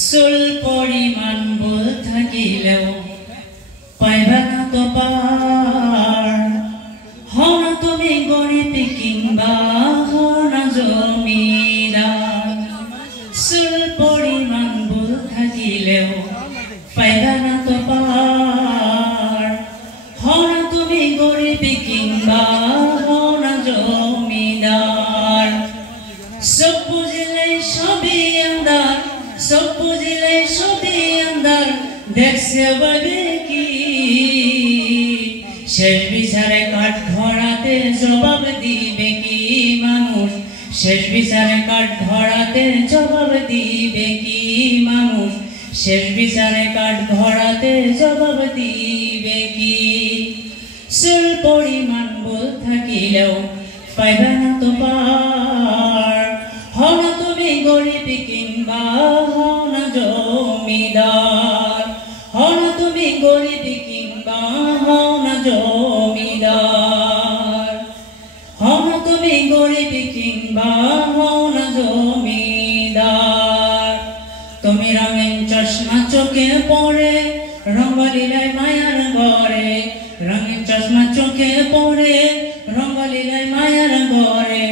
চুল পৰিমাণ বল থাকিলেও পাইবা না তো পাৰ হও না তুমি গরিব কিংবা হও না জমিদার চুল পৰিমাণ বল থাকিলেও পাইবা না তো পাৰ হও না তুমি গরিব কিংবা হও না জমিদার সব বুঝিলে সবই আন্দার সব বুঝিলে সবই আন্দার দেখছে বলে কি শেষ বিচারে কাঠ ধরাতে জবাব দিবে কি মানুষ শেষ বিচারে কাঠ ধরাতে জবাব দিবে কি মানুষ শেষ বিচারে কাঠ ধরাতে জবাব দিবে কি চুল পৰিমাণ বল থাকিলেও পাইবা না তো পাৰ হও না তুমি গরিব কিংবা হও না জমিদার হও না তুমি গরিব কিংবা হও না জমিদার হও না তুমি গরিব কিংবা হও না জমিদার তুমি রঙিন চশমা চোখে পড়ে রঙ্গলীলায় মায়ার ঘরে রঙিন চশমা চোখে পড়ে রঙ্গলীলায় মায়ার ঘরে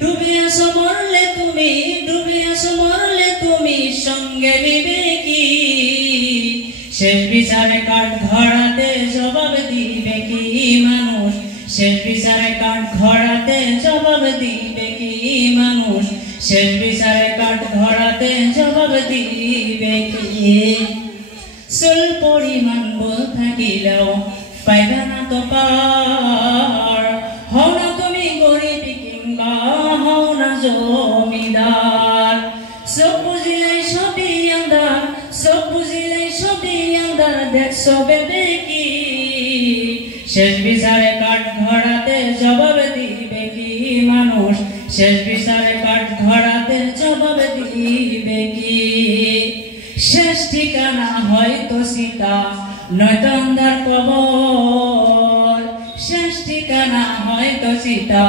ডুবে আসো মরলে তুমি ডুবে আসো মরলে তুমি সঙ্গে নিবে কি শেষ বিচারে কাঠ ধরাতে জবাব দিবে কি মানুষ শেষ বিচারে কাঠ ধরাতে জবাব দিবে কি মানুষ শেষ বিচারে কাঠ ধরাতে জবাব দিবে কি চুল পৰিমাণ বল থাকিলেও পাইবা না তো পাৰ হও না তুমি গরিব কিংবা হও না জমিদার সব বুঝিলে সবই আন্দার সব বুঝিলে সবই আন্দার দেখছো বেবে কি শেষ বিচারে কাঠ ধরাতে জবাব দিবে কি মানুষ শেষ বিচারে কাঠ ধরাতে জবাব দিবে কি শেষ ঠিকানা হয়তো সীতা নয়তো আন্ধার কবর শেষ ঠিকানা হয়তো সীতা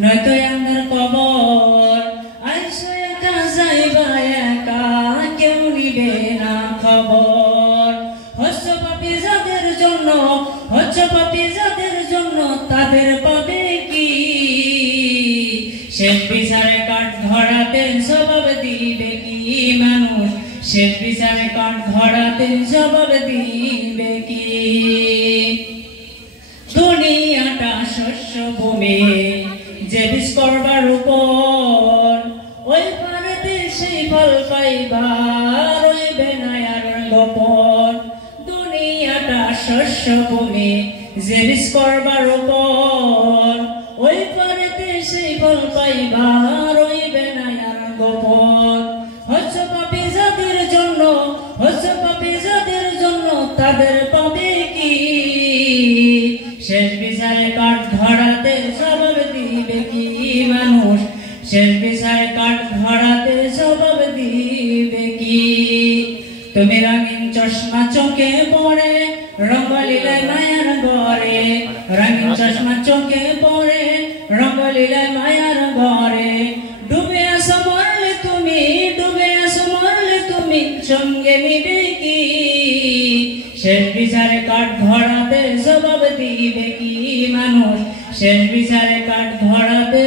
নয়তো আন্ধার কবর আইসো একা যাইবা একা কেউ নিবে না খবর হচ্ছ পাপী যাদের জন্য হচ্ছ পাপী যাদের জন্য তাদের পাবে কি শেষ বিচারে কাঠ ধরাতে জবাব দিবে কি মানুষ শেষ বিচারে কাঠ ধরাতে জবাব দিবে কি দুনিয়াটা শস্য ভূমি যে বীজ করবার উপর ওই পারেতে সেই ফল পাইবার রইবে না আর গোপন দুনিয়াটা শস্য ভূমি যে বীজ করবার উপর ওই পারেতে সেই ফল পাইবার রইবে না আর গোপন হচ্ছ পাপী যাদের জন্য হচ্ছ পাপী যাদের জন্য তাদের পাবে কি শেষ বিচারে কাঠ ধরাতে জবাব দিবে কি মানুষ শেষ বিচারে কাঠ ধরাতে জবাব দিবে কি তুমি রঙিন চশমা চোখে পড়ে রঙ্গলীলায় মায়ার ঘরে রঙিন চশমা চোখে পড়ে রঙ্গলীলায় মায়ার ঘরে ডুবে আসো মরলে তুমি ডুবে আসো মরলে তুমি সঙ্গে নিবে কি শেষ বিচারে কাঠ ধরাতে জবাব দিবে কি মানুষ শেষ বিচারে কাঠ ধরাতে